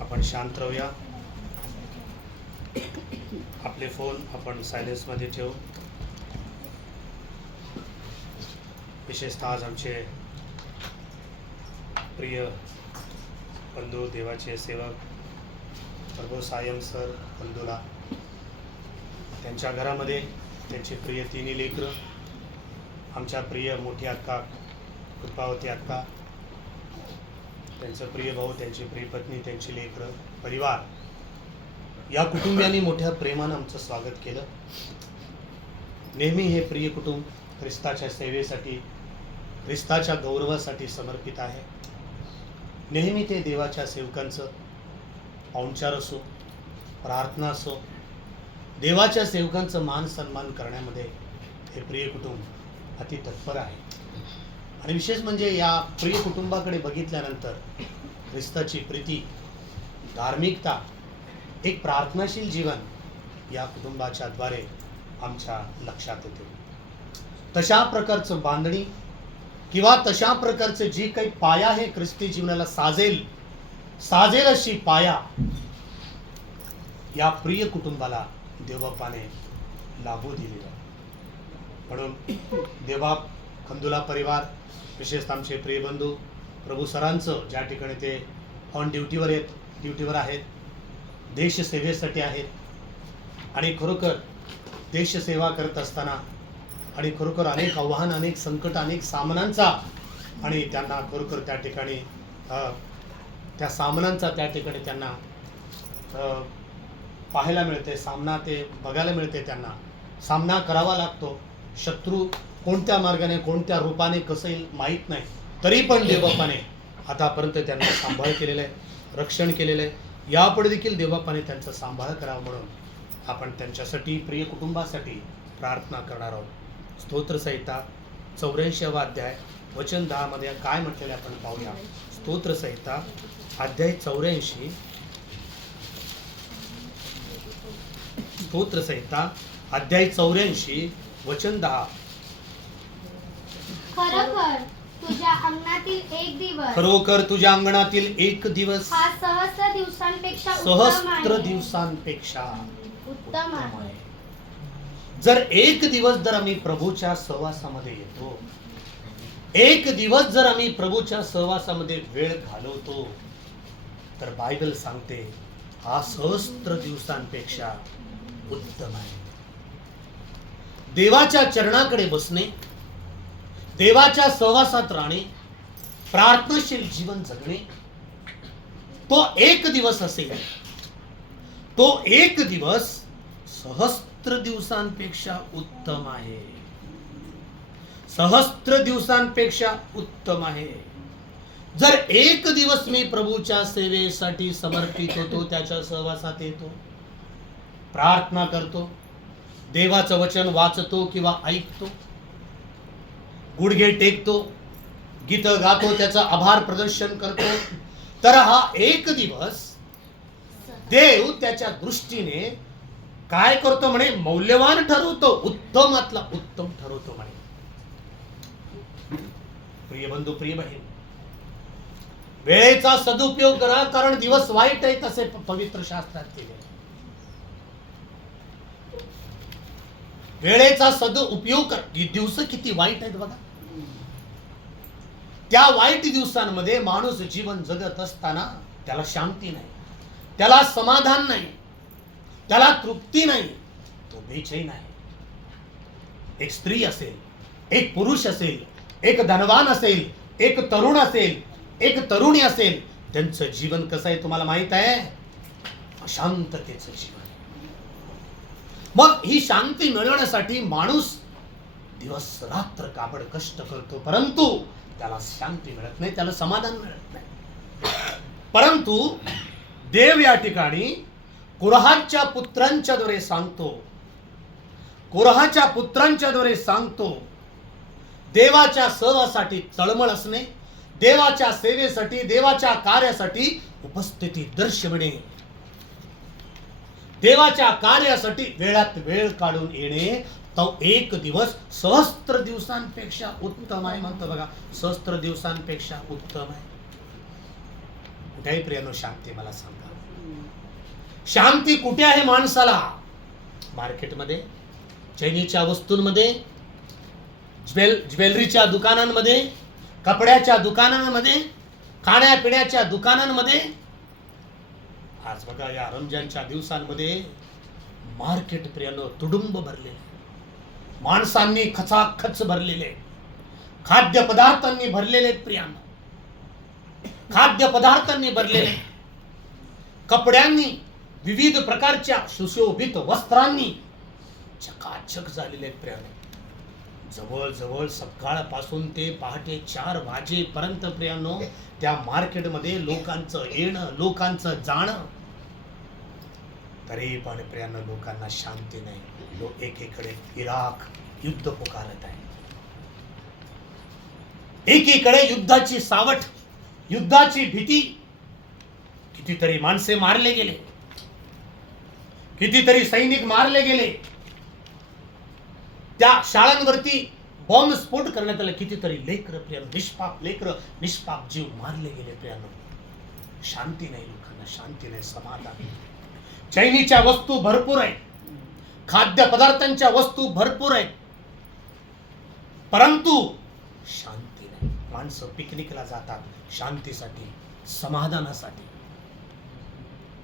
आपण शांत राहूया. आपले फोन आपण सायलेन्समध्ये ठेवू. विशेषतः आज आमचे प्रिय बंधू, देवाचे सेवक प्रभू सायम सर बंधूला, त्यांच्या घरामध्ये त्यांचे प्रिय तिन्ही लेकरं, आमच्या प्रिय मोठी अक्का कृपावती अक्का, त्यांचं प्रिय भाऊ, त्यांची प्रिय पत्नी, त्यांची लेकरं, परिवार, या कुटुंबियांनी मोठ्या प्रेमानं आमचं स्वागत केलं. नेहमी हे प्रिय कुटुंब ख्रिस्ताच्या सेवेसाठी, ख्रिस्ताच्या गौरवासाठी समर्पित आहे. नेहमी ते देवाच्या सेवकांचं पाहुणचार असो, प्रार्थना असो, देवाच्या सेवकांचं मान सन्मान करण्यामध्ये हे प्रिय कुटुंब अति तत्पर आहे. आणि विशेष म्हणजे या प्रिय कुटुंबाकडे बघितल्यानंतर ख्रिस्ताची प्रीती, धार्मिकता, एक प्रार्थनाशील जीवन या कुटुंबाच्या द्वारे आमच्या लक्षात येते. तशा प्रकारचं बांधणी किंवा तशा प्रकारचं जी काही पाया आहे ख्रिस्ती जीवनाला साजेल अशी पाया या प्रिय कुटुंबाला देवबापाने लाभू दिलेला. म्हणून देवबाप खंदुला परिवार, विशेषतः आमचे प्रिय बंधू प्रभू सरांचं, ज्या ठिकाणी ते ऑन ड्युटीवर आहेत, देशसेवेसाठी आहेत, आणि खरोखर देशसेवा करत असताना आणि खरोखर अनेक आव्हान, अनेक संकट, अनेक सामन्यांचा, आणि त्यांना खरोखर त्या ठिकाणी त्या सामन्यांचा त्या ठिकाणी त्यांना पाहायला मिळते, सामना ते बघायला मिळते, त्यांना सामना करावा लागतो. शत्रू कोणत्या मार्गाने, कोणत्या रूपाने कसं येईल माहीत नाही, तरी पण देवबापाने आतापर्यंत त्यांना सांभाळ केलेलं आहे, रक्षण केलेलं आहे. यापुढे देखील देवबापाने त्यांचा सांभाळ करावा म्हणून आपण त्यांच्यासाठी, प्रिय कुटुंबासाठी प्रार्थना करणार आहोत. स्तोत्रसंहिता 84वा अध्याय वचन 10 मध्ये काय म्हटलेले आपण पाहूया. स्तोत्रसंहिता अध्याय 84, स्तोत्रसंहिता अध्याय 84 वचन 10. खरोखर तुझ्या अंगणातील एक दिवस, खरोखर तुझ्या अंगणातील एक दिवस हा सहस्त्र दिवसांपेक्षा उत्तम आहे. जर एक दिवस जर आम्ही प्रभूच्या सहवासामध्ये येतो, एक दिवस जर आम्ही प्रभूच्या सहवासामध्ये वेळ घालवतो, तर बायबल सांगते हा सहस्त्र दिवसांपेक्षा उत्तम आहे. देवाच्या चरणाकडे बसणे, देवाच्या सहवासात राहणे, प्रार्थनाशील जीवन जगणे, तो एक दिवस असेल, तो एक दिवस सहस्त्र दिवसांपेक्षा उत्तम आहे. सहस्त्र दिवसांपेक्षा उत्तम आहे. जर एक दिवस मी प्रभूच्या सेवेसाठी समर्पित होतो, त्याच्या सहवासात येतो, प्रार्थना करतो, देवाचं वचन वाचतो किंवा ऐकतो, गुडघे टेकतो, गीत गातो, त्याचा आभार प्रदर्शन करतो, तर हा एक दिवस देव त्याच्या दृष्टीने काय करतो म्हणे, मौल्यवान ठरवतो, उत्तमातला उत्तम ठरवतो म्हणे. प्रिय बंधू, प्रिय बहीण, वेळेचा सदुपयोग करा, कारण दिवस वाईट आहेत असे पवित्र शास्त्रात केले. वेळेचा सदुपयोग कर. दिवस किती वाईट आहेत बघा. त्या वाईट दिवसांमध्ये माणूस जीवन जगत असताना त्याला शांती नाही, त्याला समाधान नाही, त्याला तृप्ती नाही, तो बेचैन आहे. एक स्त्री असेल, एक पुरुष असेल, एक धनवान असेल, एक तरुण असेल, एक तरुणी असेल, त्यांचं जीवन कसं आहे तुम्हाला माहित आहे? अशांततेचं जीवन. मग ही शांती मिळवण्यासाठी माणूस दिवस रात्र काबड कष्ट करतो, परंतु त्याला शांती मिळत नाही, त्याला समाधान मिळत नाही. परंतु देव या ठिकाणी कोरहाच्या पुत्रांच्या द्वारे सांगतो, कोरहाच्या पुत्रांच्या द्वारे सांगतो, देवाच्या सहवासासाठी तळमळ असणे, देवाच्या सेवेसाठी, देवाच्या कार्यासाठी उपस्थिती दर्शविणे, देवाच्या कार्यासाठी वेळात वेळ काढून येणे, तो एक दिवस सहस्त्र दिवसांपेक्षा उत्तम आहे म्हणतो बघा. सहस्त्र दिवसांपेक्षा उत्तम आहे. कुठे आहे प्रियानो शांती, मला सांगा. शांती कुठे आहे माणसाला? मार्केटमध्ये, चैनीच्या वस्तूंमध्ये, ज्वेलरीच्या दुकानांमध्ये, कपड्याच्या दुकानांमध्ये, खाण्यापिण्याच्या दुकानांमध्ये. आज बघा या रमजानच्या दिवसांमध्ये मार्केट प्रियानो तुडुंब भरलेले, माणसांनी खचाखच भरलेले, खाद्यपदार्थांनी भरलेले प्रियानो, खाद्यपदार्थांनी भरलेले, कपड्यांनी, विविध प्रकारच्या सुशोभित वस्त्रांनी चकाचक झालेले प्रियानो. जवळजवळ सकाळपासून ते पहाटे 4 वाजेपर्यंत प्रियानो त्या मार्केटमध्ये लोकांचं येणं, लोकांचं जाणं. तरी पण प्रियानो लोकांना शांती नाही. लोक एकीकडे इराक युद्ध पुकारत आहे, एकीकडे युद्धाची सावट, युद्धाची भीती. कितीतरी माणसे मारले गेले, कितीतरी सैनिक मारले गेले, त्या शाळांवरती बॉम्बस्फोट करण्यात आला. कितीतरी लेकर प्रियानो, निष्पाप लेकर, निष्पाप जीव मारले गेले प्रियानो. शांती नाही लोकांना, शांती नाही, समाधान. चैनीच्या वस्तू भरपूर आहेत, खाद्यपदार्थांच्या वस्तू भरपूर आहेत, परंतु शांती नाही. माणसं पिकनिकला जातात शांतीसाठी, समाधानासाठी.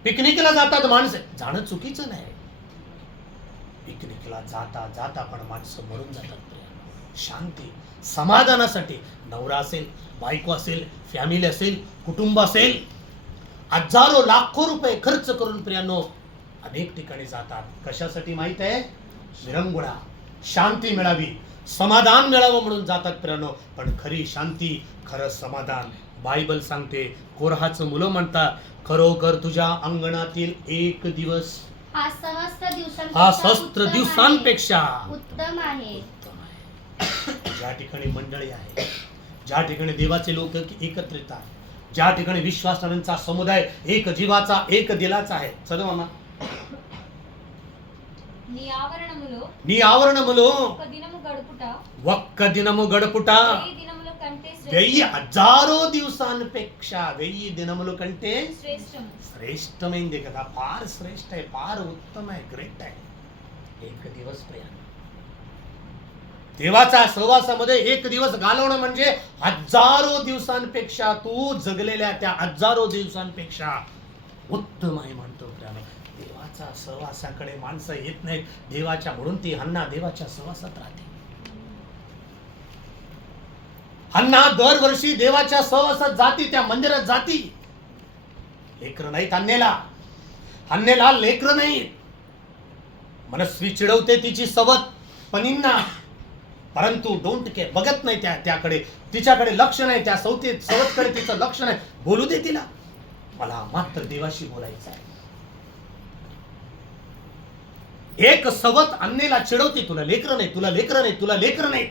पिकनिकला जातात माणसं, जाणं चुकीचं नाही. पिकनिकला जाता जाता पण माणसं मरून जातात. शांती, समाधानासाठी नवरा असेल, बायको असेल, फॅमिली असेल, कुटुंब असेल, हजारो लाखो रुपये खर्च करून प्रियानो अनेक ठिकाणी जातात. कशासाठी माहित आहे? विरंगुळा, शांती मिळावी, समाधान मिळावं म्हणून जातात प्रियानो. पण खरी शांती, खरं समाधान बायबल सांगते. कोरहाचं मुलं म्हणतात, खरोखर तुझ्या अंगणातील एक दिवस हा सहस्त्र सहस्त्र दिवसांपेक्षा उत्तम आहे. ज्या ठिकाणी मंडळी आहे, ज्या ठिकाणी देवाचे लोक एकत्रित आहेत, ज्या ठिकाणी विश्वासांचा समुदाय एक जीवाचा, एक दिलाचा आहे. चलो मामा. నీ ఆవరణములో ఒక్క దినము గడుపుట 1000 दिवसांपेक्षा 1000 दिनముల కంటే श्रेष्ठమైంది కదా. फार श्रेष्ठ आहे, फार उत्तम आहे, ग्रेट आहे. एक दिवस प्रयाण देवाच्या सहवासामध्ये एक दिवस घालवणं म्हणजे 1000 दिवसांपेक्षा, तू जगलेल्या त्या 1000 दिवसांपेक्षा उत्तम आहे म्हणतो प्रियानो. देवाच्या सहवासाकडे माणसं येत नाहीत. देवाच्या म्हणून ती हन्ना देवाच्या सहवासात राहते. हन्ना दरवर्षी देवाच्या सहवासात जाती, त्या मंदिरात जाती. लेकर नाहीत हन्नेला, हन्नेला लेकर नाहीत. मनस्वी चिडवते तिची सवत पनींना, परंतु डोंट केअर, बघत नाही त्याकडे, तिच्याकडे लक्ष नाही, त्या सवतकडे तिचं लक्ष नाही. बोलू दे तिला, मला मात्र देवाशी बोलायचं आहे. एक सवत अन्नेला चिडवते, तुला लेकर नाही, तुला लेकर नाही, तुला लेकर नाही,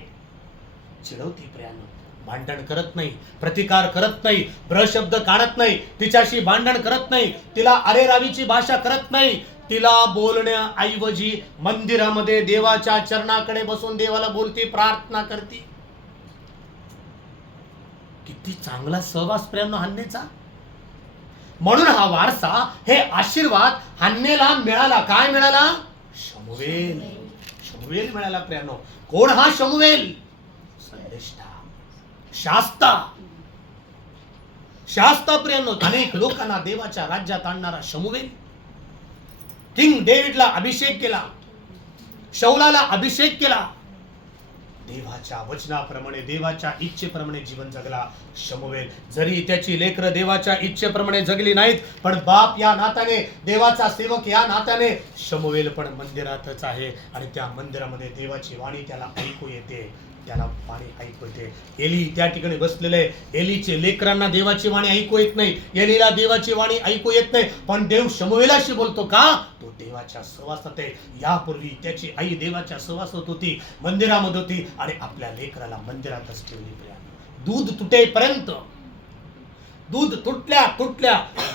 चिडवते प्रियानो. भांडण करत नाही, प्रतिकार करत नाही, ब्रशब्द काढत नाही, तिच्याशी भांडण करत नाही, तिला अरेरावीची भाषा करत नाही. तिला बोलण्याऐवजी मंदिरामध्ये देवाच्या चरणाकडे बसून देवाला बोलते, प्रार्थना करते. किती चांगला सहवास प्रियानो हन्नेचा. म्हणून हा वारसा, हे आशीर्वाद हन्नेला मिळाला. काय मिळाला? शमूएल. शमूएल मिळाला प्रियानो. कोण हा शमूएल? संदेष्टा, शास्ता. शास्ता प्रियानो, अनेक लोकांना देवाच्या राज्यात आणणारा शमूएल. किंग डेव्हिडला अभिषेक केला, शौलाला अभिषेक केला. देवाच्या वचनाप्रमाणे, देवाच्या इच्छेप्रमाणे जीवन जगला शमूएल. जरी त्याची लेकरं देवाच्या इच्छेप्रमाणे जगली नाहीत, पण बाप या नात्याने, देवाचा सेवक या नात्याने शमूएल पण मंदिरातच आहे. आणि त्या मंदिरामध्ये देवाची वाणी त्याला ऐकू येते, त्याला वाणी ऐकू येते. एली त्या ठिकाणी बसलेले, एलीचे लेकरांना देवाची वाणी ऐकू येत नाही, एलीला देवाची वाणी ऐकू येत नाही, पण देव शमूएलाशी बोलतो. का? तो देवाच्या सहवासात आहे. यापूर्वी त्याची आई देवाच्या सहवासात होती, मंदिरामध्ये होती, आणि आपल्या लेकराला मंदिरातच ठेवली. दूध तुटेपर्यंत, दूध तुटल्या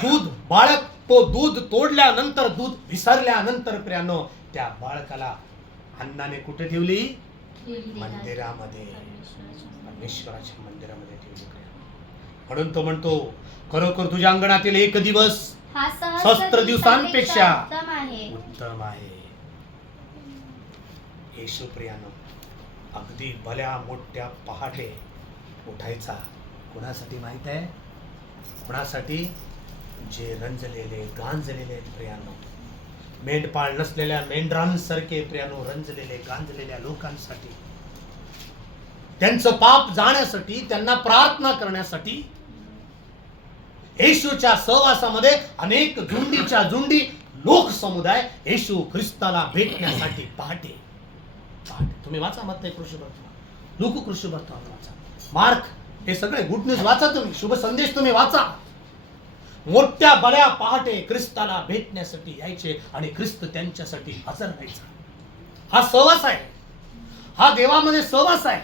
दूध बाळक, तो दूध तोडल्यानंतर, दूध विसरल्यानंतर प्रियानो, त्या बाळकाला अन्नाने कुठे ठेवली? मंदिरामध्ये, परमेश्वराच्या मंदिरामध्ये ठेवली. म्हणून तो म्हणतो, खरोखर तुझ्या अंगणातील एक दिवस हा सहस्त्र दिवसांपेक्षा उत्तम आहे. उत्तम आहे. येशू प्रियानो, अगदी भल्या मोठ्या पहाटे उठायचा कोणासाठी माहित आहे? कोणासाठी? जे रंजलेले गांजलेले आहेत प्रियानो, मेंढपाळ नसलेल्या मेंढरांसारखे प्रियानो, रंजलेले गांजलेल्या लोकांसाठी, त्यांचं पाप जाण्यासाठी, त्यांना प्रार्थना करण्यासाठी. येशूच्या सहवासामध्ये अनेक झुंडीच्या झुंडी लोक समुदाय येशू ख्रिस्ताला भेटण्यासाठी पहाटे पहाटे. तुम्ही वाचा मत्तई कृष्णवर्तमान, लूका कृष्णवर्तमान वाचा, मार्क, हे सगळे गुड न्यूज वाचा तुम्ही, शुभ संदेश तुम्ही वाचा. मोठ्या बड्या पहाटे ख्रिस्ताला भेटण्यासाठी यायचे आणि ख्रिस्त त्यांच्यासाठी हजर राहायचा. हा सहवास आहे, हा देवामध्ये सहवास आहे.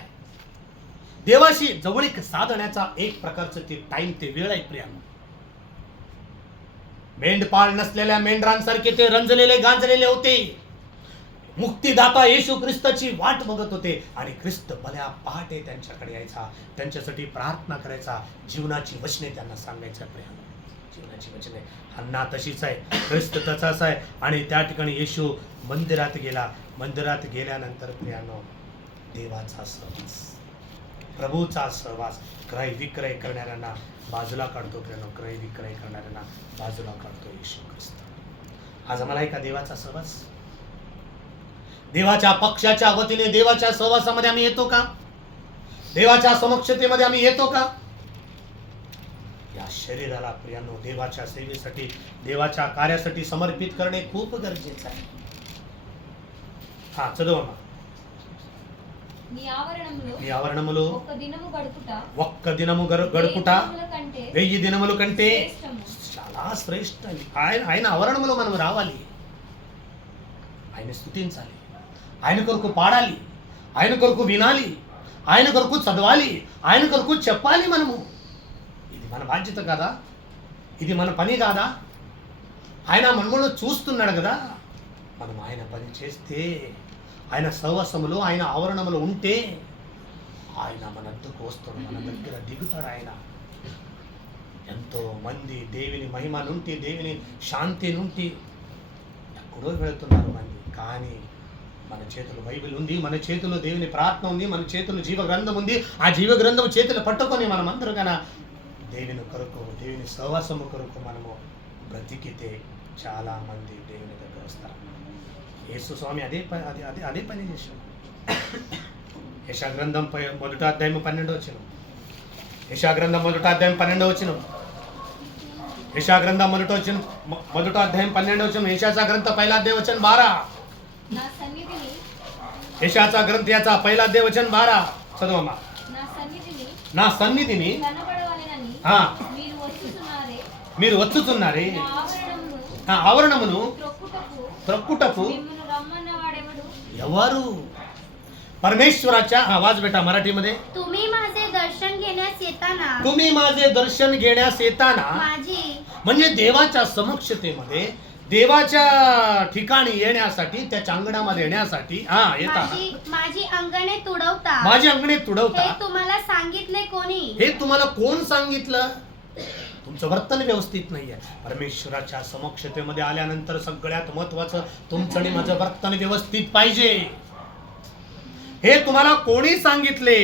देवाशी जवळीक साधण्याचा एक प्रकारचं ते टाइम, ते वेळ आहे प्रियांनो. मेंढपाळ नसलेल्या मेंढरांसारखे ते रंजलेले गांजलेले होते. मुक्तिदाता येशू ख्रिस्ताची वाट बघत होते आणि ख्रिस्त भल्या पहाटे त्यांच्याकडे यायचा, त्यांच्यासाठी प्रार्थना करायचा, जीवनाची वचने त्यांना सांगायचा. प्रियांनो, जीवनाची वचने. हन्ना तशीच आहे, ख्रिस्त तसाच आहे. आणि त्या ठिकाणी येशू मंदिरात गेला. मंदिरात गेल्यानंतर प्रियांनो, देवाचा सहवास, प्रभूचा सहवास, क्रय विक्रय करणाऱ्यांना बाजूला काढतो प्रियांनो, क्रय विक्रय करणाऱ्यांना बाजूला काढतो येशू ख्रिस्त. आज आम्हाला आहे का देवाचा सहवास? देवाच्या पक्षाच्या वतीने देवाच्या सहवासामध्ये आम्ही येतो का? देवाच्या समक्षतेमध्ये आम्ही येतो का? या शरीराला प्रियांनो देवाच्या सेवेसाठी, देवाच्या कार्यासाठी समर्पित करणे खूप गरजेचं आहे. हा चलो अम्मा. నీ ఆవరణములో ఒక్క దినము గడుపుట 1000 దినముల కంటే చాలా శ్రేష్ఠ. ఆయన ఆవరణములో మనం రావాలి, ఆయన స్తుతించాలి, ఆయన కొరకు పాడాలి, ఆయన కొరకు వినాలి, ఆయన కొరకు చదవాలి, ఆయన కొరకు చెప్పాలి. మనము ఇది మన బాధ్యత కాదా? ఇది మన పని కాదా? ఆయన మనములో చూస్తున్నాడు కదా. మనం ఆయన పని చేస్తే, ఆయన సహవాసములో, ఆయన ఆవరణములో ఉంటే ఆయన మన వద్దకు వస్తాడు, మన దగ్గర దిగుతాడు. ఆయన ఎంతో మంది దేవుని మహిమ నుండి, దేవుని శాంతి నుండి ఎక్కడో వెళుతున్నారు మంది. కానీ మన చేతులు బైబిల్ ఉంది, మన చేతుల్లో దేవుని ప్రార్థన ఉంది, మన చేతుల్లో జీవ గ్రంథం ఉంది. ఆ జీవ గ్రంథం చేతులు పట్టుకొని మనం అందరూ కన్నా దేవుని కొరకు, దేవుని సహవాసము కొరకు మనము బ్రతికితే చాలా మంది దేవుని దగ్గర వస్తారు. యేసు స్వామి అదే పని చేశాడు. యెషయా గ్రంథం మొదటి అధ్యాయం 12వ వచనం. యెషయా గ్రంథం మొదటి అధ్యాయం 12వ వచనం. యెషయా గ్రంథం మొదటి అధ్యాయం 12వ వచనం. యెషయాचा ग्रंथ पहिला अध्याय वचन 12. యెషయాचा ग्रंथ याचा पहिला अध्याय वचन 12. చదవమ్మా. నా సన్నిధిని మీరు వచ్చుచున్నారే, నా ఆవరణమును త్రొక్కుటకు ఎవరు? परमेश्वराच्या. आवाज बेटा मराठीमध्ये. तुम्ही माझे दर्शन घेण्यास येताना, तुम्ही माझे दर्शन घेण्यास येताना, माझी म्हणजे देवाच्या समक्षतेमध्ये, देवाच्या ठिकाणी येण्यासाठी, त्याच्या अंगणामध्ये येण्यासाठी येता, माझी अंगणे तुडवता, माझी अंगणे तुडवता. हे तुम्हाला सांगितले कोणी? हे तुम्हाला कोण सांगितलं? तुमचं वर्तन व्यवस्थित नाहीये. परमेश्वराच्या समक्षतेमध्ये आल्यानंतर सगळ्यात महत्वाचं तुमचं आणि माझं वर्तन व्यवस्थित पाहिजे. हे तुम्हाला कोणी सांगितले?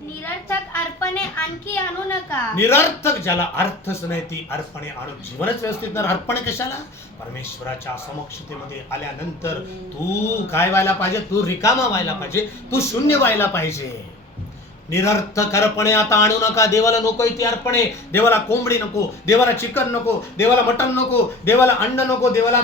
निरर्थक अर्पणे आणखी आणू नका. निरर्थक ज्याला अर्थच नाही ती अर्पणे आणू. जीवनच व्यवस्थित नाही, अर्पणे कशाला? परमेश्वराच्या समक्षतेमध्ये आल्यानंतर तू काय व्हायला पाहिजे? तू रिकामा व्हायला पाहिजे, तू शून्य व्हायला पाहिजे. निरर्थक अर्पणे आता आणू नका. देवाला नको ती अर्पणे. देवाला कोंबडी नको, देवाला चिकन नको, देवाला मटण नको, देवाला अंड नको, देवाला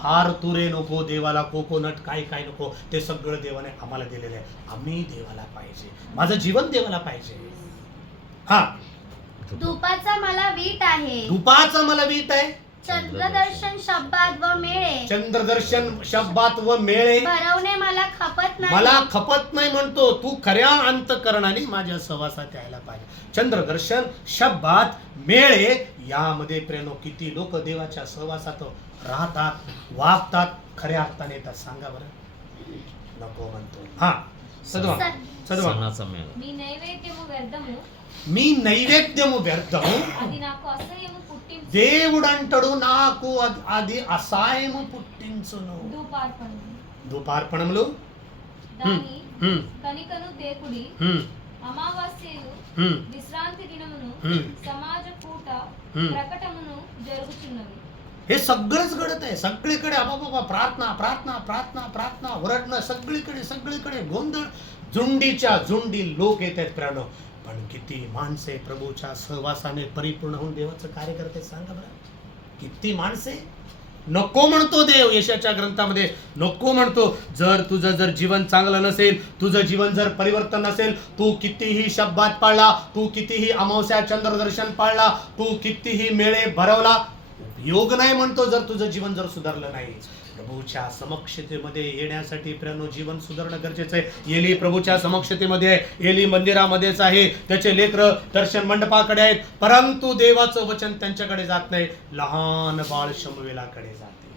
हार तुरे नको, देवाला कोकोनट काय काय नको. ते सगळं देवाने आम्हाला दिलेलं आहे. आम्ही देवाला पाहिजे, माझं जीवन देवाला पाहिजे. धुपाचा मला वीट आहे. धुपाचा मला वीट आहे. चंद्रदर्शन शब्दात व मेळे, चंद्रदर्शन शब्दात व मेळे भरवणे मला खपत नाही. मला खपत नाही म्हणतो. तू खऱ्या अंतःकरणाने माझ्या सहवासात यायला पाहिजे. चंद्रदर्शन शब्दात मेळे यामध्ये प्रेनो किती लोक देवाच्या सहवासात राहतात, वागतात, खऱ्या अर्थाने येतात? सांगा बरं. नको म्हणतो. చదువు చదువు. సన్నాస మేళ. మీ నైవేద్యము వ్యర్థము, మీ నైవేద్యము వ్యర్థము, అది నాకు అసహ్యము పుట్టించు. దేవుడు అంటాడు నాకు అది అసహాయము పుట్టించును. ధూపార్పణము, ధూపార్పణములు దాని హ్మ్. కనికను తేకుడి. హ్మ్. అమావాస్యయు హ్మ్. విశ్రాంతి దినమును हम्म. समाज कूट हम्म. प्रकटमुनु जరుగుచున్నవి. हे सगळंच घडत आहे. सगळीकडे आबाबा प्रार्थना प्रार्थना प्रार्थना प्रार्थना ओरडणं, सगळीकडे गोंधळ, झुंडीच्या झुंडी लोक येत आहेत प्रणव. पण किती माणसे प्रभूच्या सहवासाने परिपूर्ण होऊन देवाचं कार्य करत आहेत सांगा बरं. किती माणसे नको म्हणतो देव यशाच्या ग्रंथामध्ये, नको म्हणतो. तुझं जीवन चांगलं नसेल, तुझं जीवन जर परिवर्तन नसेल, तू कितीही शब्दात पाळला, तू कितीही अमावस्या चंद्रदर्शन पाळला, तू कितीही मेळे भरवला, उपयोग नाही म्हणतो जर तुझं जीवन जर सुधारलं नाही. प्रभूच्या समक्षतेमध्ये येण्यासाठी प्रियांनो जीवन सुधारणं गरजेचं आहे. एली प्रभूच्या समक्षतेमध्ये आहे, एली मंदिरामध्येच आहे, त्याचे लेकरं दर्शन मंडपाकडे आहेत, परंतु देवाचं वचन त्यांच्याकडे जात नाही. लहान बाळ शमवेलाकडे जाते,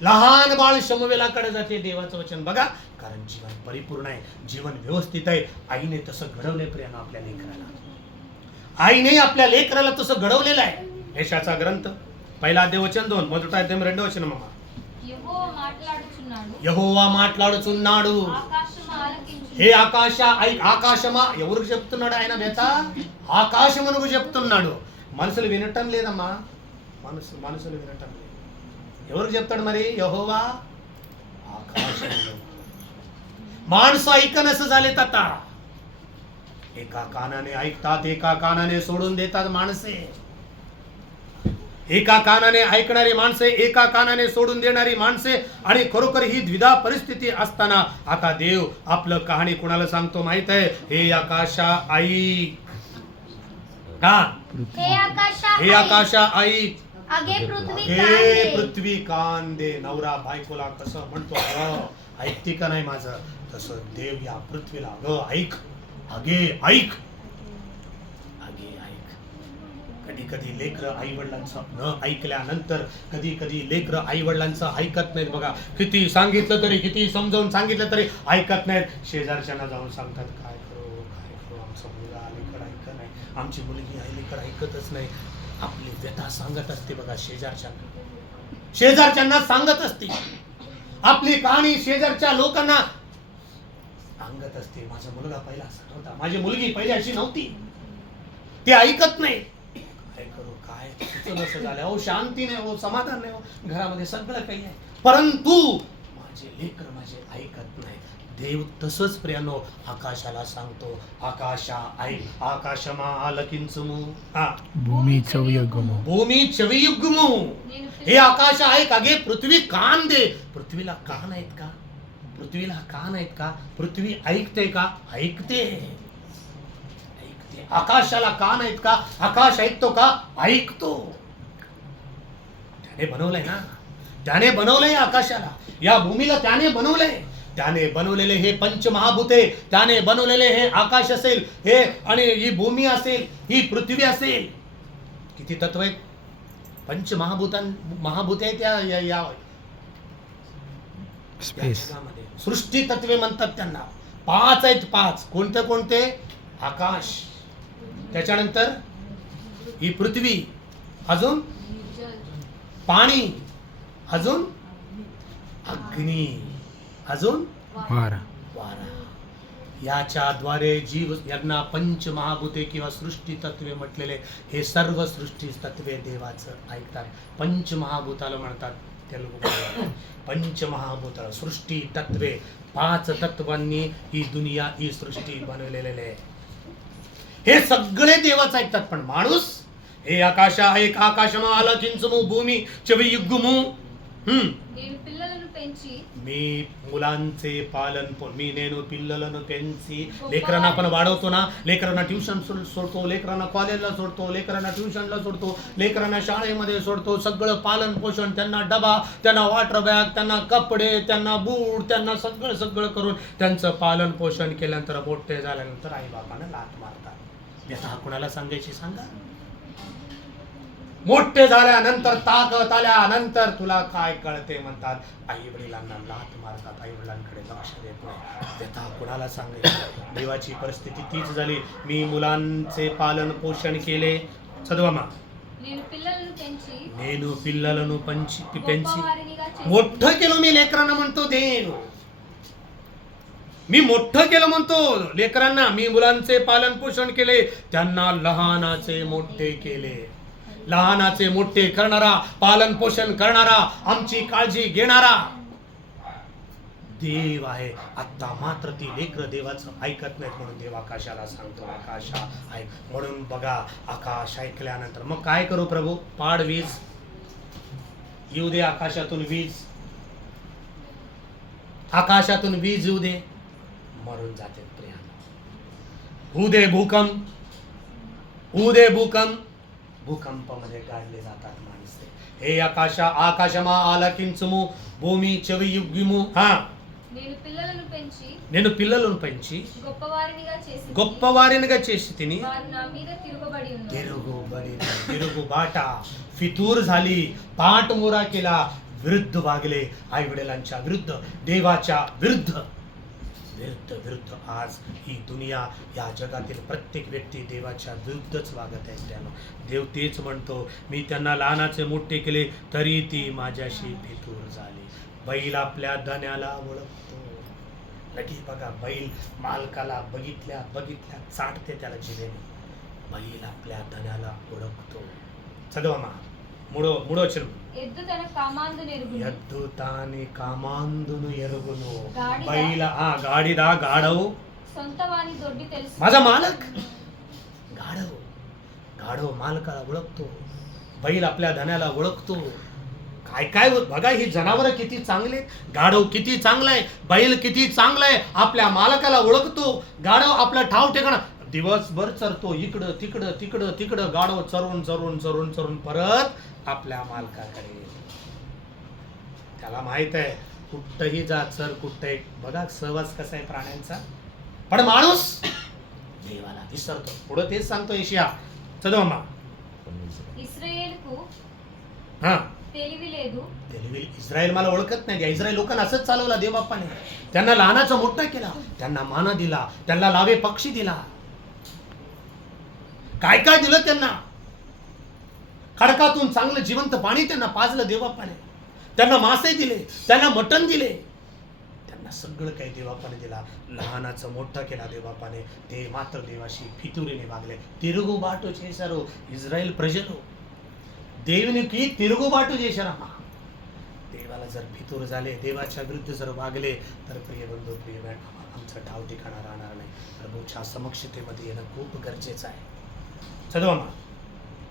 लहान बाळ शमवेलाकडे जाते देवाचं वचन. बघा, कारण जीवन परिपूर्ण आहे, जीवन व्यवस्थित आहे. आईने तसं घडवलंय प्रियांनो आपल्या लेकराला, आईने आपल्या लेकराला तसं घडवलेलं आहे. यशाचा ग्रंथ 1 అధ్యాయం 2 మొదటి అధ్యాయం 2వ వచనం అమ్మ. యెహోవా మాట్లాడుచున్నాడు, యెహోవా మాట్లాడుచున్నాడు. ఆకాశము ఆలకించును. హే ఆకాశమా, ఎవరికి చెప్తున్నాడు ఆయన వ్యత? ఆకాశమునకు చెప్తున్నాడు. మనుషులు వినటం లేదమ్మా, మనుషులు వినటం లేదు. ఎవరికి చెప్తాడు మరి? యెహోవా आकाशमुनకు. माणसं ऐकणसं झालेत आता. एका कानाने ऐकतात, एका कानाने सोडून देतात माणसे. एका कानाने ऐकणारी माणसे, एका कानाने सोडून देणारी माणसे. आणि खरोखर ही द्विधा परिस्थिती असताना आता देव आपलं कहाणी कुणाला सांगतो माहित आहे? हे आकाशा ऐक, हा हे आकाशा ऐक, अगे पृथ्वी हे कान दे. पृथ्वी कान दे. नवरा बायकोला कसं म्हणतो, ऐकते का नाही माझं, तसं देव या पृथ्वीला ऐक, अगे ऐक, अगे ऐक. कधी कधी लेकरं आई वडिलांचं न ऐकल्यानंतर, कधी कधी लेकरं आई वडिलांचं ऐकत नाहीत. बघा, किती सांगितलं तरी, किती समजावून सांगितलं तरी ऐकत नाहीत. शेजारच्यांना जाऊन सांगतात, काय करू आमचा मुलगा अलीकडे ऐकत नाही, आमची मुलगी अलीकडे ऐकतच नाही. आपली व्यथा सांगत असते बघा शेजारच्यांना सांगत असते. आपली कहाणी शेजारच्या लोकांना सांगत असते. माझा मुलगा पहिला असा नव्हता, माझी मुलगी पहिली अशी नव्हती. ते ऐकत नाही. काय करू, काय नसं झालं, अहो शांती नाही, हो समाधान नाही, हो घरामध्ये सगळं काही आहे, परंतु माझे लेकर माझे ऐकत नाही. देव तसंच प्रियानो आकाशाला सांगतो, आकाशा ऐक, आकाशमा आलकिंचमु, भूमी चवयुगमो, भूमी चवियुग्मु. हे आकाश ऐक, अगे पृथ्वी कान दे. पृथ्वीला कान आहेत का? पृथ्वीला कान आहेत का? पृथ्वी ऐकते का? ऐकते. आकाशाला कान आहेत का? आकाश ऐकतो का? ऐकतो. त्याने बनवलंय ना, त्याने बनवलंय आकाशाला, या भूमीला त्याने बनवलंय. त्याने बनवलेले हे पंचमहाभूते, त्याने बनवलेले हे आकाश असेल, हे आणि ही भूमी असेल, ही पृथ्वी असेल. किती तत्व आहेत? महाभूते आहेत या स्पेस, सृष्टी तत्वे म्हणतात त्यांना. 5 आहेत, 5. कोणते कोणते? आकाश, त्याच्यानंतर ही पृथ्वी, अजून पाणी, अजून अग्नी, अजून वारा. याच्याद्वारे जीव यांना पंचमहाभूते किंवा सृष्टी तत्वे म्हटलेले. हे सर्व सृष्टी तत्वे देवाचं ऐकतात. पंचमहाभूताला म्हणतात तेलुगू पंचमहाभूत, सृष्टी तत्वे. 5 तत्वांनी ही दुनिया, ही सृष्टी बनवलेले आहे. हे सगळे देवाचं ऐकतात. पण माणूस, हे आकाशा ऐक, आकाशमा आलकिंचमु, भूमी चवियुग्मु. నేను పిల్లలను పెంచి, मी मुलांचे पालन, నేను పిల్లలను పెంచి. लेकरांना आपण वाढवतो ना, लेकरांना ट्युशन सोडतो, लेकरांना कॉलेजला सोडतो, लेकरांना ट्युशनला सोडतो, लेकरांना शाळेमध्ये सोडतो, सगळं पालन पोषण, त्यांना डबा, त्यांना वॉटर बॅग, त्यांना कपडे, त्यांना बूट, त्यांना सगळं करून त्यांचं पालन पोषण केल्यानंतर मोठे झाल्यानंतर आई बाबांना लाथ मारतात. व्यथा कुणाला सांगायची सांगा? मोठे झाल्यानंतर ताकद आल्यानंतर तुला काय कळते म्हणतात आई वडिलांना लाथ मारतात, आई वडिलांकडे लक्ष देत नाही. व्यथा कुणाला सांगायची? देवाची परिस्थिती तीच झाली. मी मुलांचे पालन पोषण केले, చదవమా. నేను పిల్లలను పెంచి నేను పిల్లలను పెంచి గొప్పవారినిగా చేసి मोठं केलं मी लेकरांना म्हणतो देव. मी मोठं केलं म्हणतो लेकरांना. मी मुलांचे पालन पोषण केले, त्यांना लहानाचे मोठे केले. लहानाचे मोठे करणारा, पालन पोषण करणारा, आमची काळजी घेणारा देव आहे. आता मात्र ती लेकर देवाचं ऐकत नाहीत म्हणून देव आकाशाला सांगतो आकाशा ऐक. म्हणून बघा आकाश ऐकल्यानंतर मग काय करू प्रभू? पाड वीज येऊ दे, आकाशातून वीज, आकाशातून वीज येऊ दे, मरून जाते प्रिया. होऊ दे भूकंप, होऊ दे भूकंप. भूकंपामध्ये गाडले जातात माणसे. हे ఆకాశమా ఆలకించుము, భూమి చెవి యుగ్గిము. నేను పిల్లలను పెంచి నేను పిల్లలను పెంచి గొప్పవారినిగా చేసి గొప్పవారినిగా చేసి తిని వారు నా మీద తిరగబడి ఉన్నారు. तिरुगुबाट फितूर झाली, पाठमोरा केला, विरुद्ध वागले, आई वडिलांच्या विरुद्ध, देवाच्या विरुद्ध. विरुद्ध आज ही दुनिया, या जगातील प्रत्येक व्यक्ती देवाच्या विरुद्धच वागत आहे. त्यानं देव तेच म्हणतो, मी त्यांना लहानाचे मोठे केले तरी ती माझ्याशी फितूर झाली. बैल आपल्या धन्याला ओळखतो. लगी बघा, बैल मालकाला बघितल्या चाटते त्याला जिभेने. बैल आपल्या धन्याला ओळखतो. చదవమా. మూడో వచనం. ఎద్దు తన కామాందును ఎరుగును. ఎద్దు తాని కామాందును ఎరుగును. గాడిద. बैल गाडीदा गाढव సొంత వాని దొడ్డి తెలుసు. माझा मालक. गाढव मालकाला ओळखतो. बैल आपल्या धन्याला ओळखतो. काय बघा, ही जनावरं किती चांगले, गाढव किती चांगलं आहे, बैल किती चांगलं आहे, आपल्या मालकाला ओळखतो. गाढव आपला ठाव ठिकाणा दिवसभर चरतो, इकडं तिकडं गाढव चरून परत आपल्या मालकाकडे. त्याला माहित आहे कुठंही जा चर, कुठंही बघा सहवास कसा आहे प्राण्यांचा. पण माणूस देवाला विसरतो. पुढे तेच सांगतो यशाया. చదవమ్మా. ఇశ్రాయేలుకు हा తెలివి లేదు. इस्रायल मला ओळखत नाही. इस्रायल लोकांना असंच चालवला देवबाप्पाने. त्यांना लहानाचा मोठा केला, त्यांना माना दिला, त्यांना लावे पक्षी दिला, काय दिलं त्यांना. खडकातून चांगलं जिवंत पाणी त्यांना पाजलं देवबाप्पाने. त्यांना मासे दिले, त्यांना मटण दिले, त्यांना सगळं काही देवबाप्पाने दिला. लहानाचं मोठं केला देवबाप्पाने. ते मात्र देवाशी फितुरीने वागले. తిరుగుబాటు చేశారు इस्रायल प्रजలు. దేవునికి తిరుగుబాటు చేశారమ్మా. देवाला जर फितूर झाले, देवाच्या विरुद्ध जर वागले तर प्रिय बंधू, प्रिय बहीण, आमचं ठाव ठिकाणा राहणार नाही. प्रभूच्या समक्षतेमध्ये येणं खूप गरजेचं आहे. చదవమ్మా.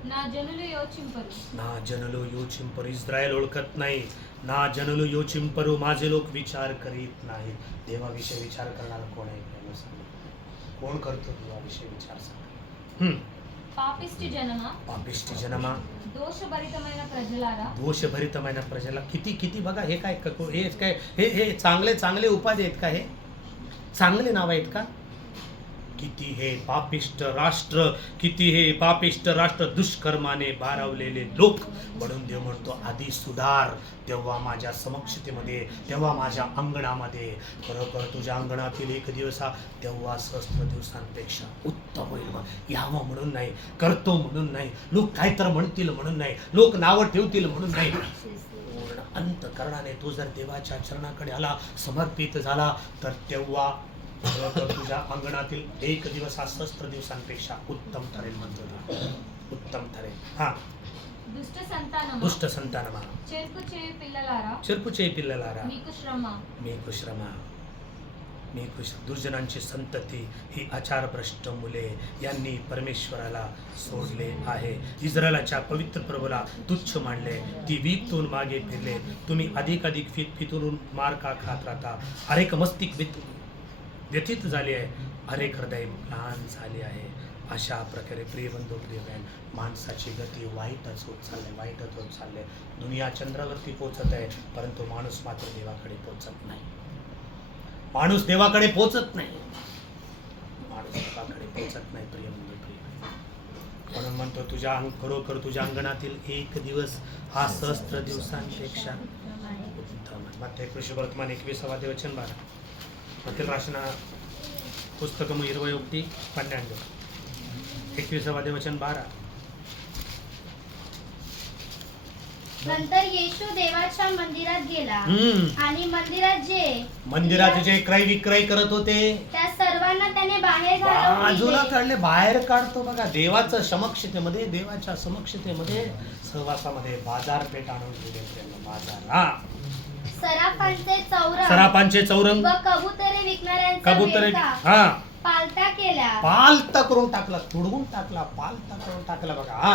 నా జనులు యోచింపరు. నా జనులు యోచింపరు. इस्रायल ओळखत नाही. ना जनुలు యోచింపరు. माझे लोक विचार करीत नाही. देवाविषयी विचार करणारा कोण आहे? कोण करतो देवाविषयी विचार? పాపిష్టి జనమా, पापिष्टी जनमा, దోషభరితమైన ప్రజలారా. दोषभरितమైన प्रजेला. किती बघा, हे काय हे चांगले उपाधी आहेत का? हे चांगले नाव आहेत का? किती हे पापिष्ट राष्ट्र, दुष्कर्माने भारावलेले लोक. म्हणून देव म्हणतो, आधी सुधार, तेव्हा माझ्या समक्षतेमध्ये, तेव्हा माझ्या अंगणामध्ये. खरोखर तुझ्या अंगणातील एक दिवस तेव्हा सहस्त्र दिवसांपेक्षा उत्तम होईल. यावं म्हणून नाही, करतो म्हणून नाही, लोक काय तर म्हणतील म्हणून नाही, लोक नावं ठेवतील म्हणून नाही. पूर्ण अंतःकरणाने तू जर देवाच्या चरणाकडे आला, समर्पित झाला, तर तेव्हा तुझ्या अंगणातील एक दिवस हा सहस्त्र दिवसांपेक्षा उत्तम ठरेल. म्हणतो उत्तम ठरेल. हा. దుష్ట సంతానమా, చెరుపు చేయు పిల్లలారా, మీకు శ్రమ. दुर्जनांची संतती ही आचारभ्रष्ट मुले यांनी परमेश्वराला सोडले आहे. इस्रायलाच्या पवित्र प्रभूला तुच्छ मानले. ती वीपतून मागे फिरले. तुम्ही अधिक फितूरून मार का खात राहता. अनेक मस्तिक व्यथित झाले आहे, अनेक हृदय लहान झाले आहे. अशा प्रकारे प्रिय बंधू, प्रिय बहीण, माणसाची गती वाईटच होत चालले. दुनिया चंद्रावरती पोहोचत आहे, परंतु माणूस मात्र देवाकडे पोहोचत नाही. माणूस देवाकडे पोहोचत नाही. प्रिय बंधू, प्रिय बहीण. म्हणून म्हणतो खरोखर तुझ्या अंगणातील एक दिवस हा सहस्त्र दिवसांपेक्षा उत्तम. मत्ती कृषीवर्तमान 21वा वचन 12. मत्ती राशना पुस्तकము 21:12. 21वा वचन 12. नंतर येशू देवाच्या मंदिरात गेला आणि मंदिरात जे क्रय विक्रय करत होते त्या सर्वांना त्याने बाहेर बाजूला घालवले. काढले, बाहेर काढतो बघा. देवाच्या समक्षतेमध्ये सहवासामध्ये बाजारपेठ आणून दिली. बाजार सराफांचे चौरंग व कबुतरे विकणाऱ्यांचा पालता केला. पालता करून टाकला, तुडवून टाकला, पालता करून टाकला बघा.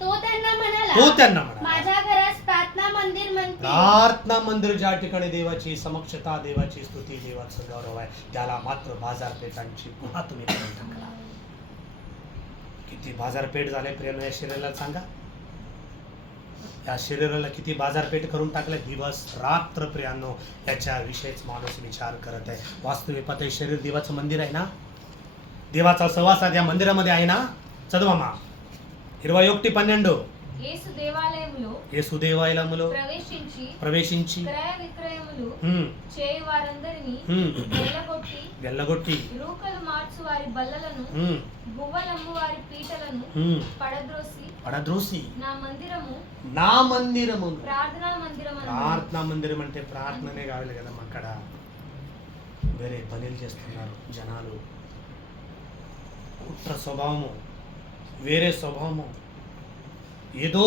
तो त्यांना म्हणाला माझ्या घरास प्रार्थना मंदिर ज्या ठिकाणी देवाची समक्षता, देवाची स्तुती, देवाचं गौरव आहे, त्याला मात्र बाजारपेठांची पुन्हा तुम्ही करून टाकला. किती बाजारपेठ झाले प्रियांनो या शरीराला सांगा. या शरीराला किती बाजारपेठ करून टाकलं. दिवस रात्र प्रियांनो याच्या विषयीच माणूस विचार करत आहे. वास्तविक पाहता शरीर देवाचं मंदिर आहे ना, देवाचा सहवास या मंदिरामध्ये आहे ना. చదవమ్మా 21:12. యేసు దేవాలయములో ప్రవేశించి క్రయ విక్రయములు చేయు వారందరినీ వెళ్ళగొట్టి రూకలు మార్చు వారి బల్లలను గువ్వలమ్ము వారి పీటలను పడద్రోసి నా మందిరము ప్రార్థనా మందిరం అంటే ప్రార్థననే కావాలి కదమ్మా. అక్కడ వేరే పనులు చేస్తున్నారు జనాలు. కుట్ర స్వభావము, వేరే స్వభావము, ఏదో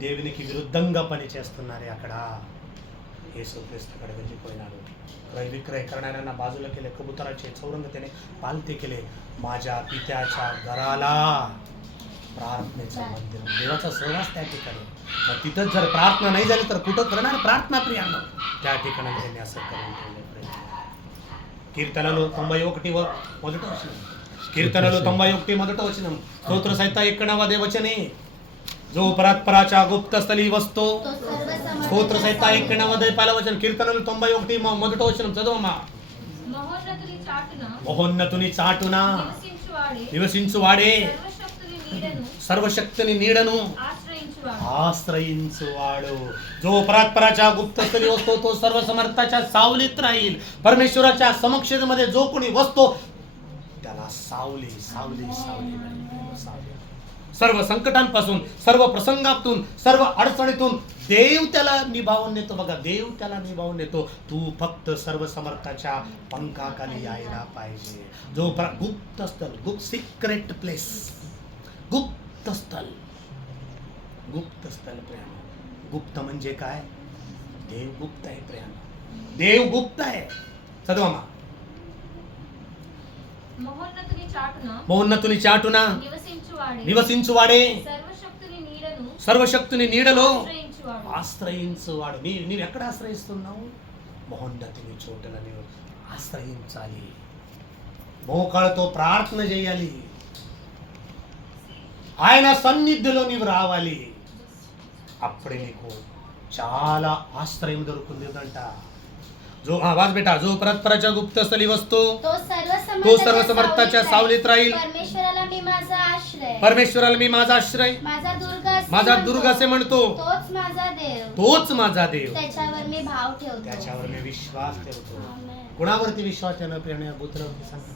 దేవునికి విరుద్ధంగా పని చేస్తున్నారు అక్కడ. యేసుक्रिस्त कडे వెళ్ళిపోయినాడు. क्रय विक्रय करणाऱ्यांना बाजूला केले, कबुतराचे चौरंग त्याने पालते केले. माझ्या पित्याच्या घराला प्रार्थनेचं मंदिर, देवाचा सहवास त्या ठिकाणी. मग तिथं जर प्रार्थना नाही झाली तर कुठं करणार प्रार्थना प्रियांनो? त्या ठिकाणी त्यांनी असं करून ठेवले. కీర్తనలు 91 వచనం. స్తోत्र संहिता 91 वचने. जो परस्पराच्या गुप्तस्थली वसतो. స్తోत्र संहिता 91 వచనం. కీర్తనలు 91 వచనం చదవమ్మా. మహోన్నతుని చాటున నివసించువాడే సర్వశక్తిని నీడను आश्रయించువాడు. जो परस्पराच्या गुप्तस्थली वसतो तो सर्वसमर्थाच्या सावलीत राहील. परमेश्वराच्या समक्षतेमध्ये जो कोणी वसतो त्याला सावली सावली सावली सावली. सर्व संकटांपासून, सर्व प्रसंगातून, सर्व अडचणीतून देव त्याला निभावून नेतो बघा. देव त्याला निभावून नेतो. तू फक्त सर्व समर्थाच्या पंखाखाली यायला पाहिजे. जो गुप्तस्थल, सिक्रेट प्लेस, गुप्तस्थल प्रेम. गुप्त म्हणजे काय? देव गुप्त आहे प्रेम. देव गुप्त आहे. చదవమ్మా. మహోన్నతుని చాటున నివసించువాడే సర్వశక్తుని నీడలో ఆశ్రయించువాడు. నీవు ఎక్కడ ఆశ్రయిస్తున్నావు? మహోన్నతుని చోటున నీవు ఆశ్రయించాలి. మోకాళ్ళతో ప్రార్థన చేయాలి. ఆయన సన్నిధిలో నీవు రావాలి. అప్పుడే నీకు చాలా ఆశ్రయం దొరుకుతుందంట. जो आवाज बेटा, जो परस्पराच्या गुप्तस्थली वसतो तो सर्व समर्थाच्या सावलीत राहील. परमेश्वराला मी माझा आश्रय, माझा दुर्ग असे म्हणतो. तोच माझा देव, त्याच्यावर मी विश्वास ठेवतो. कुणावरती विश्वास ठेवणं प्रेरणा बुद्धवरती सांगा.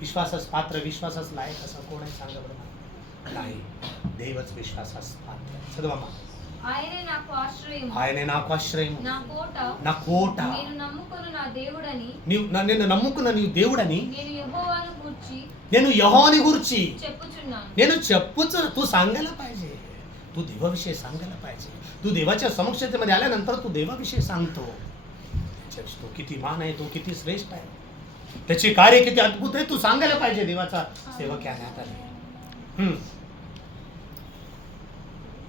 विश्वासास पात्र, विश्वासास लायक असं कोण आहे सांगा बरं. नाही, देवच विश्वासास पात्र. చదవమ్మా. ఆయనే నాకు ఆశ్రయం, నా కోట, నిన్ను నమ్ముకున్న నీవు దేవుడని నేను యెహోవాని గురించి నేను చెప్పుచు. तू सांगायला पाहिजे. तू देवाविषयी सांगायला पाहिजे. तू देवाच्या समक्षतेमध्ये आल्यानंतर तू देवाविषयी सांगतो. तो किती मान आहे, तो किती श्रेष्ठ आहे, त्याचे कार्य किती अद्भुत आहे, तू सांगायला पाहिजे. देवाचा सेवक आहे आता.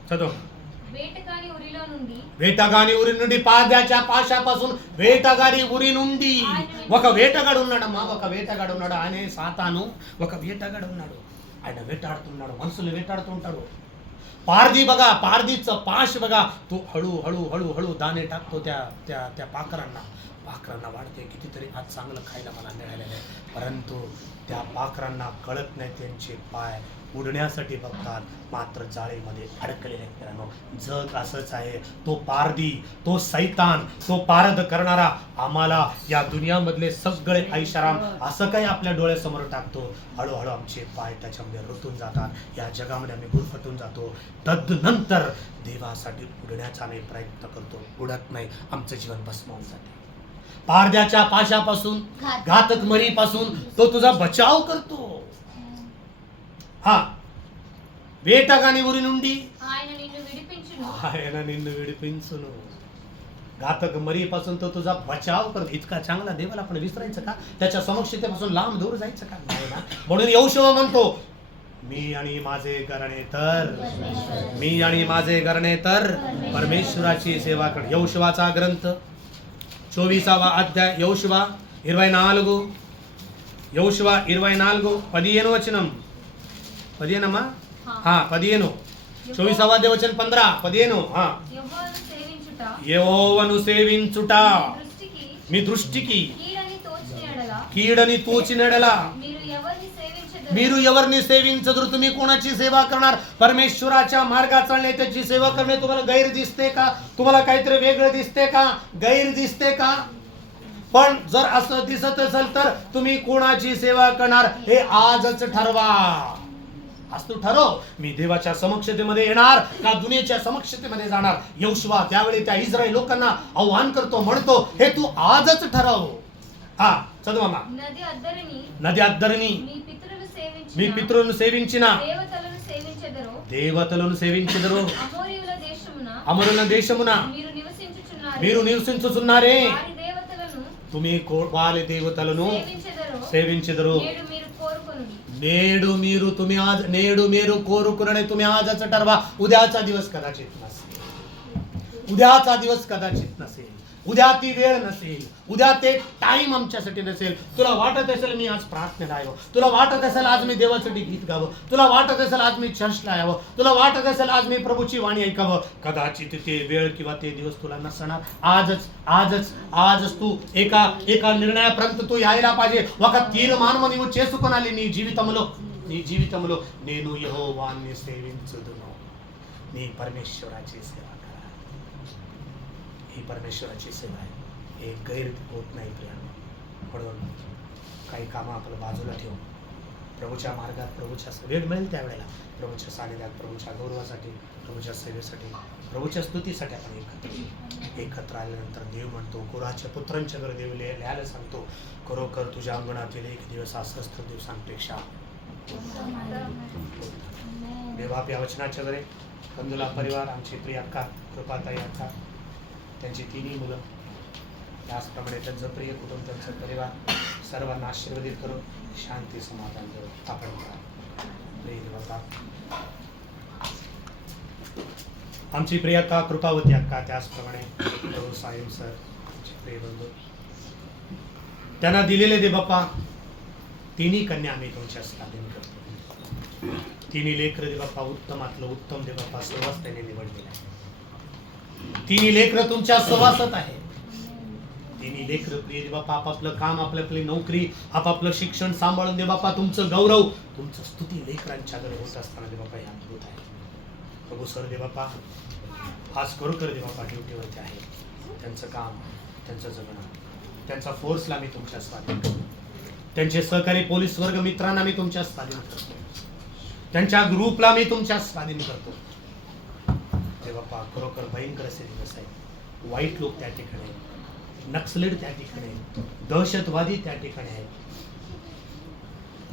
చదువు. వేటగాని ఉరి నుండి పాదాच्या పాశాపాसून వేటగాని ఉరి నుండి. ఒక వేటగాడు ఉన్నాడమ్మా, ఒక వేటగాడు ఉన్నాడు. ఆయనే సాతాను. ఒక వేటగాడు ఉన్నాడు. ఆయన వేటాడుతున్నాడు, మనుషులు వేటాడుతుంటాడు. पारधी बघा, पारधीचं पाश बघा. तो हळू हळू हळू हळू दाणे टाकतो त्या पाखरांना. पाखरांना वाढते, कितीतरी आज चांगलं खायला मला मिळालेलं आहे, परंतु त्या पाखरांना कळत नाही त्यांचे पाय उडण्यासाठी बघतात, मात्र जाळीमध्ये अडकलेले आहेत मित्रांनो. जग असंच आहे. तो पारधी, तो सैतान, तो पारद करणारा आम्हाला या दुनियामधले सगळे ऐशाराम असं काही आपल्या डोळ्यासमोर टाकतो. हळूहळू आमचे पाय त्याच्यामध्ये रुतून जातात, या जगामध्ये आम्ही गुरफटून जातो. तदनंतर देवासाठी उडण्याचा आम्ही प्रयत्न करतो, उडत नाही, आमचं जीवन भस्मवून जाते. पारद्याच्या पाशापासून, घातक मरीपासून तो तुझा बचाव करतो. వేటగాని ఊరి నుండి ఆయన నిన్ను విడిపించును. घातक मरीपासून तो तुझा बचाव करतो. इतका चांगला देवाला आपण विसरायचं का? त्याच्या समक्षतेपासून लांब दूर जायचं का? नाही ना. म्हणून यहोशुवा म्हणतो, मी आणि माझे घराणे तर परमेश्वराची सेवा कर. यहोशुवाचा ग्रंथ 24వ అధ్యాయం, యెహోషువ 24, యెహోషువ 24 15వ వచనం. 15 15, 24వ వచనం 15. యెహోవాను సేవించుట మీ దృష్టికి కీడని తోచినడలా మీరు ఎవరిని సేవించదురు? तुम्ही कोणाची सेवा करणार? परमेश्वराच्या मार्गात चालणे, त्याची सेवा करणे तुम्हाला गैर दिसते का? तुम्हाला काहीतरी वेगळं दिसते का? गैर दिसते का? पण जर असं दिसत असेल तर तुम्ही कोणाची सेवा करणार हे आजच ठरवा. आज तू ठरव, मी देवाच्या समक्षतेमध्ये येणार का दुनियेच्या समक्षतेमध्ये जाणार? यहोशुवा त्यावेळी त्या इस्रायल लोकांना आव्हान करतो, म्हणतो हे तू आजच ठरव. చదువు అమ్మా. నది అద్దరిని మీ పితరులను సేవించిన దేవతలను సేవించెదరు. అమరుల దేశమున మీరు నివసించుచున్నారే, तुम्ही వారి దేవతలను సేవించెదరు. నేడు మీరు కోరుకునే तुम्ही आजच ठरवा. उद्याचा दिवस कदाचित नसेल, उद्या ती वेळ नसेल, उद्या ते टाइम आमच्यासाठी नसेल. तुला वाटत असेल मी आज प्रार्थनेत यावं, तुला वाटत असेल आज मी देवासाठी गीत गावं, तुला वाटत असेल आज मी चर्चला यावं, तुला वाटत असेल आज मी प्रभूची वाणी ऐकावं. कदाचित ते वेळ किंवा ते दिवस तुला नसणार. आजच तू एका నిర్ణయాपर्यंत तू यायला पाहिजे. ఒక తీర్మానం నీవు చేసుకొనాలి నీ జీవితంలో నేను యెహోవాని సేవించుదును. నీ परमेश्वराची सेवा करा. ही परमेश्वराची सेवा आहे, हे गैर होत नाही प्रियांनो. म्हणून काही कामं आपलं बाजूला ठेवून प्रभूच्या मार्गात, प्रभूच्या वेळ मिळेल त्यावेळेला प्रभूच्या सानिध्यात, प्रभूच्या गौरवासाठी, प्रभूच्या सेवेसाठी, प्रभूच्या स्तुतीसाठी आपण एकत्र आल्यानंतर देव म्हणतो, कोराच्या पुत्रांच्या घर देव लिहायला सांगतो, खरोखर तुझ्या अंगणातील एक दिवस हा सहस्त्र दिवसांपेक्षा. देवा या वचनाच्या वरे कंदुला परिवार, आमची प्रिय अक्का कृपाताई अक्का, त्यांची तिन्ही मुलं, त्याचप्रमाणे त्यांचं प्रिय कुटुंब, त्यांचा परिवार सर्वांना आशीर्वादित करून शांती समाधान देऊ. आपण आमची प्रिय अक्का कृपावती अक्का, त्याचप्रमाणे साहेब सर, आमचे प्रिय बंधू, त्यांना दिलेले दे बाप्पा तिन्ही कन्या आम्ही तुमच्या स्वाधीन करतो. तिन्ही लेकर दे बाप्पा उत्तमातलं उत्तम दे बाप्पा, सर्वच त्यांनी निवडलेलं आहे. तिन्ही लेकर तुमच्या सहवासात आहे. तिन्ही लेकर प्रिय दे बाप्पा आपापलं काम, आपली नोकरी, आपापलं शिक्षण सांभाळून दे बाप्पा. तुमचं गौरव, तुमचं स्तुती लेकरांच्या घरी होत असताना दे बाप्पा हे अद्भुत आहे. प्रभू सर दे बाप्पा आज करू दे बाप्पा ड्युटीवरती आहे. त्यांचं काम, त्यांचं जगणं, त्यांचा फोर्सला मी तुमच्या स्वाधीन करतो. त्यांचे सहकारी पोलीस वर्ग मित्रांना मी तुमच्या स्वाधीन करतो. त्यांच्या ग्रुपला मी तुमच्या स्वाधीन करतो. बाप्पा खरोखर भयंकर असे दिवस आहेत. वाईट लोक त्या ठिकाणी आहेत, नक्सलेट त्या ठिकाणी आहेत, दहशतवादी त्या ठिकाणी आहेत,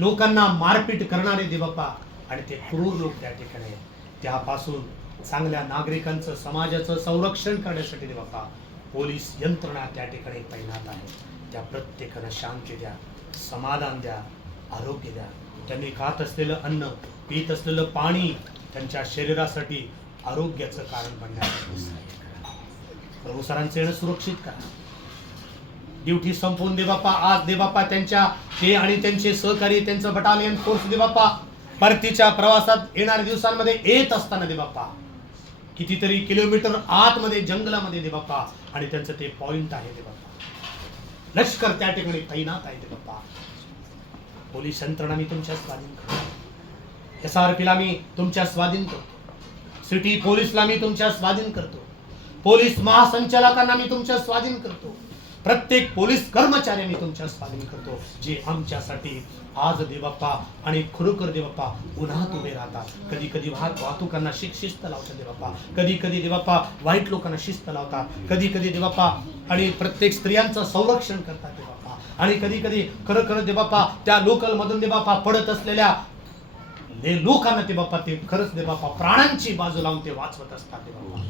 लोकांना मारपीट करणारे देवप्पा आणि ते क्रूर लोक त्या ठिकाणी आहेत. त्यापासून चांगल्या नागरिकांचं, समाजाचं संरक्षण करण्यासाठी देवप्पा पोलीस यंत्रणा त्या ठिकाणी तैनात आहे. त्या प्रत्येकाला शांती द्या, समाधान द्या, आरोग्य द्या. त्यांनी खात असलेलं अन्न, पीत असलेलं पाणी त्यांच्या शरीरासाठी आरोग्याचं कारण बनण्यासाठी प्रभू सरांचे येणं सुरक्षित करा. ड्युटी संपवून दे बाप्पा आज दे बाप्पा त्यांच्या ते आणि त्यांचे सहकारी, त्यांचं बटालियन फोर्स दे बाप्पा परतीच्या प्रवासात येणाऱ्या दिवसांमध्ये येत असताना दे बाप्पा कितीतरी किलोमीटर आतमध्ये जंगलामध्ये दे बाप्पा आणि त्यांचं ते पॉइंट आहे दे बाप्पा. लष्कर त्या ठिकाणी तैनात आहे ते बाप्पा. पोलीस यंत्रणा मी तुमच्या स्वाधीन करतो. SRP ला मी तुमच्या स्वाधीन करतो. सिटी पोलीसला मी तुमच्या स्वाधीन करतो. पोलीस महासंचालकांना मी तुमच्या स्वाधीन करतो. प्रत्येक पोलीस कर्मचारी मी तुमच्या स्वाधीन करतो, जे आमच्यासाठी आज देवप्पा आणि खरोखर देवप्पा उन्हात उभे राहतात. कधी कधी वाहतुकांना शिस्त लावतात देवप्पा, कधी कधी देवप्पा वाईट लोकांना शिस्त लावतात, कधी कधी देवप्पा आणि प्रत्येक स्त्रियांचं संरक्षण करतात देवप्पा, आणि कधी कधी खरं देवप्पा त्या लोकल मधून देवप्पा पडत असलेल्या लोकांना ते बाप्पा ते खरंच दे बाप्पा प्राणांची बाजू लावून ते वाचवत असतात ते बाप्पा.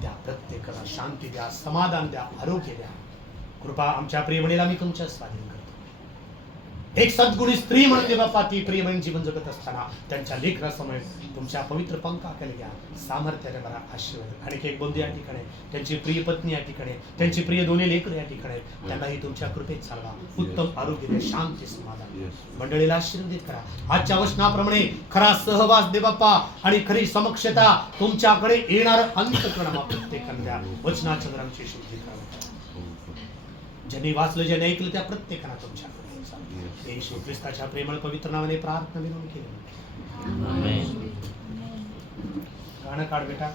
त्या प्रत्येकाला शांती द्या, समाधान द्या, आरोग्य द्या. कृपा आमच्या प्रियमणीला मी तुमच्या स्वाधीन करतो. एक सद्गुणी स्त्री म्हणून दे बाप्पा ती प्रियमणी जीवन जगत असताना त्यांच्या लेकरासमोर तुमच्या पवित्र पंखाखाली घ्या, सामर्थ्याने बरा आशीर्वाद. आणि एक बंधू या ठिकाणी, त्यांची प्रिय पत्नी या ठिकाणी, त्यांची प्रिय दोन्ही लेकर या ठिकाणी, त्यांनाही तुमच्या कृपेत चालवा. उत्तम आरोग्य द्या, शांती, समाधान. मंडळीला आशीर्वादित करा. आजच्या वचनाप्रमाणे खरा सहवास दे बाप्पा आणि खरी समक्षता तुमच्याकडे येणार अंतःकरणा प्रत्येकाने द्या. वचनाच्या नरांची शुद्धी करा. ज्यांनी वाचलं, ज्यांनी ऐकलं त्या प्रत्येकाला तुमच्याकडे येशू ख्रिस्ताच्या प्रेमळ पवित्र नावाने प्रार्थना विनवणी केली. गाणं काढ बेटा.